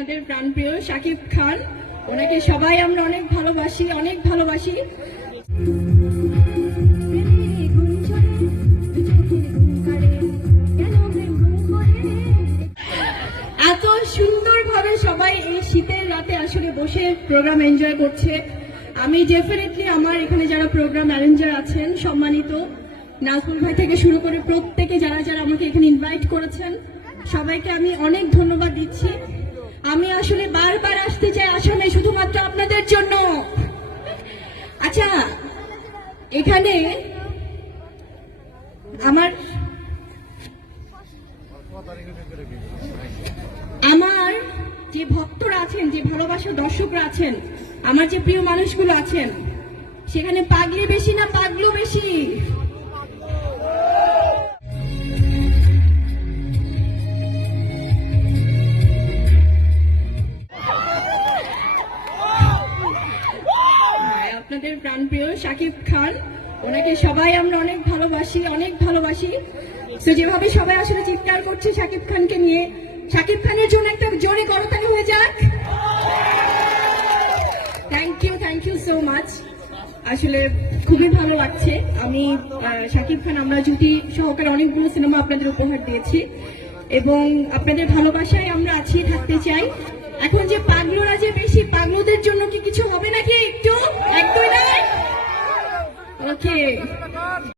আপনাদের প্রাণপ্রিয় শাকিব খান। ওনাকে সবাই আমরা অনেক ভালোবাসি অনেক ভালোবাসি। এত সুন্দরভাবে সবাই এই শীতের রাতে আসলে বসে প্রোগ্রাম এনজয় করছে। আমি ডেফিনেটলি আমার এখানে যারা প্রোগ্রাম অ্যারেঞ্জার আছেন, সম্মানিত নাজমুল ভাই থেকে শুরু করে প্রত্যেকে যারা যারা আমাকে এখানে ইনভাইট করেছেন, সবাইকে আমি অনেক ধন্যবাদ দিচ্ছি। আমি আসলে বারবার আসতে চাই আসামে শুধুমাত্র আপনাদের জন্য। আচ্ছা এখানে আমার আমার যে ভক্তরা আছেন, যে ভালোবাসা দর্শকরা আছেন, আমার যে প্রিয় মানুষগুলো আছেন, সেখানে পাগলি বেশি না পাগলো বেশি? আপনাদের প্রাণপ্রিয় শাকিব খান। ওনাকে সবাই আমরা অনেক ভালোবাসি অনেক ভালোবাসি। তো যেভাবে সবাই আসলে চিৎকার করছে শাকিব খানকে নিয়ে, শাকিব খানের জন্য একটা জোরে করতালি হয়ে যাক। Thank you thank you so much আসলে খুবই ভালো লাগছে। আমি শাকিব খান, আমরা জুটি সহকারে অনেকগুলো সিনেমা আপনাদের উপহার দিয়েছি। এবং আপনাদের ভালোবাসায় আমরা আছি। Okay.